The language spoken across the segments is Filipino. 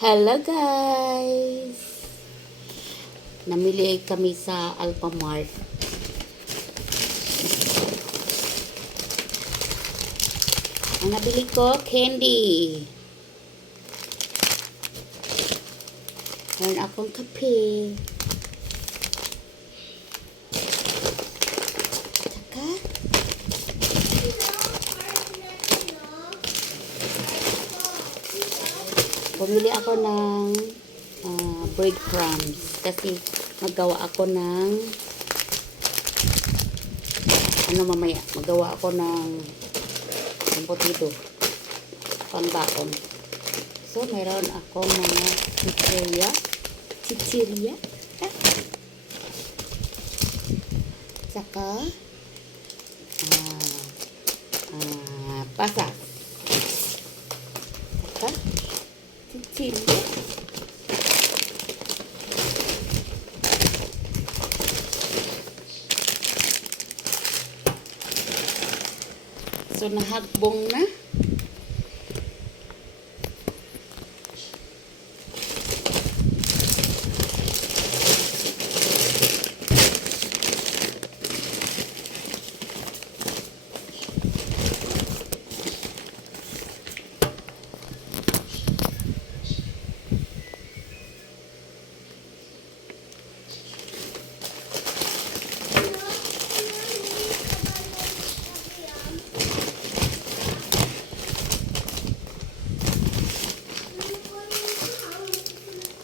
Hello guys! Namili kami sa Alphamart. Ang nabili ko, candy. Meron akong kape. Bumili ako ng ah, breadcrumbs kasi magawa ako ng ano mamaya, magawa ako ng potato pangbaon. So, meron ako mga chichirya. Chichirya. Ah. Saka, ah, ah, pasas. Saka, chichirya. So, nahagbong na.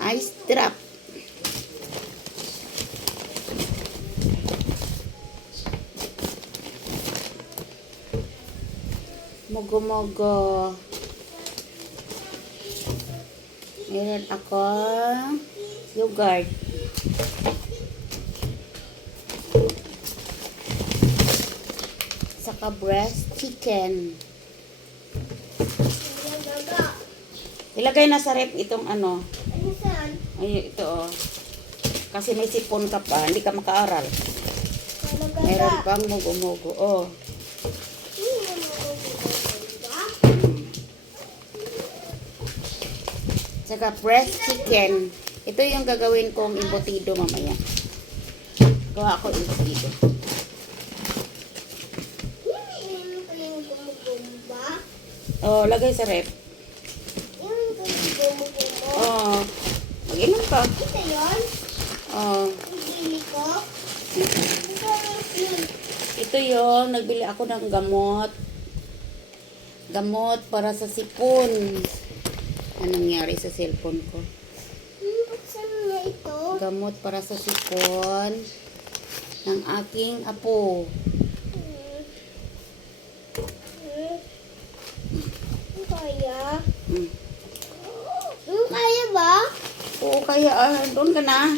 Ice drop. Mogo-mogo. Meron ako yogurt. Saka breast chicken. Ilagay na sa rep itong ano. Saan? Ay, ito oh. Kasi may sipon ka pa, hindi ka makaaral. Talaga Meron pang mugo-mugo. Oh. Saka breast chicken. Ito yung gagawin kong embutido mamaya. Gawa ako embutido. Oh, lagay sa rep. Oh. Mag-inom ka. Ito yun? Oh. Ibili ko? Ito yon nagbili ako ng gamot. Gamot para sa sipon. Anong nangyari sa cellphone ko? Hmm, buksan mo ito. Gamot para sa sipon ng aking apo. Hmm. Hmm. Kaya? Mm. Kaya? Oo, kaya ah, doon ka na.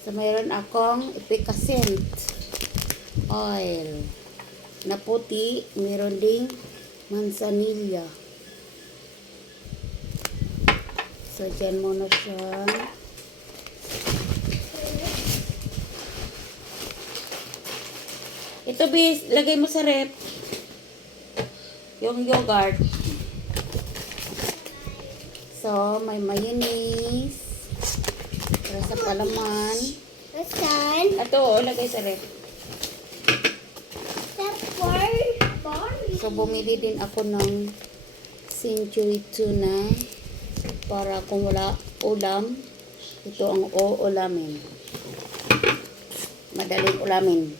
So, mayroon akong epicacent oil na puti. Mayroon ding manzanilla. So, dyan muna siya. Ito, bis, lagay mo sa rep. Yung yogurt. So, may mayonnaise. Para sa palaman. Saan? Ito, oh, lagay sa? Bar? So, bumili din ako ng century tuna para kung wala ulam, ito ang uulamin. Madaling ulamin.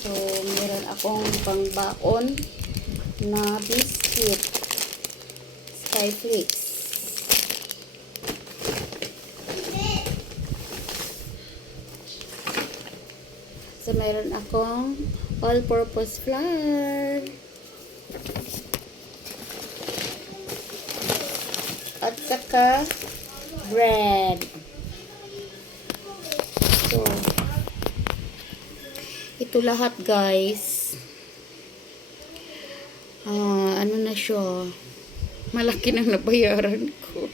So, meron akong pangbaon na biscuit. Skyflakes. So, meron akong all-purpose flour. At saka, bread. So, ito lahat guys. Ah, ano na siya? Malaki na nabayaran ko.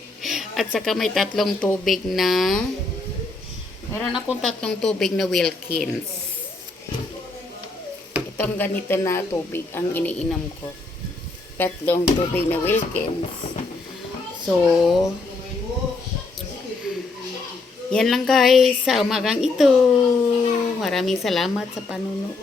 At saka may tatlong tubig na Meron akong tatlong tubig na Wilkins. Itong ganito na tubig ang iniinom ko. Tatlong tubig na Wilkins. So, yan lang guys sa umagang ito. Maraming salamat sa panunood.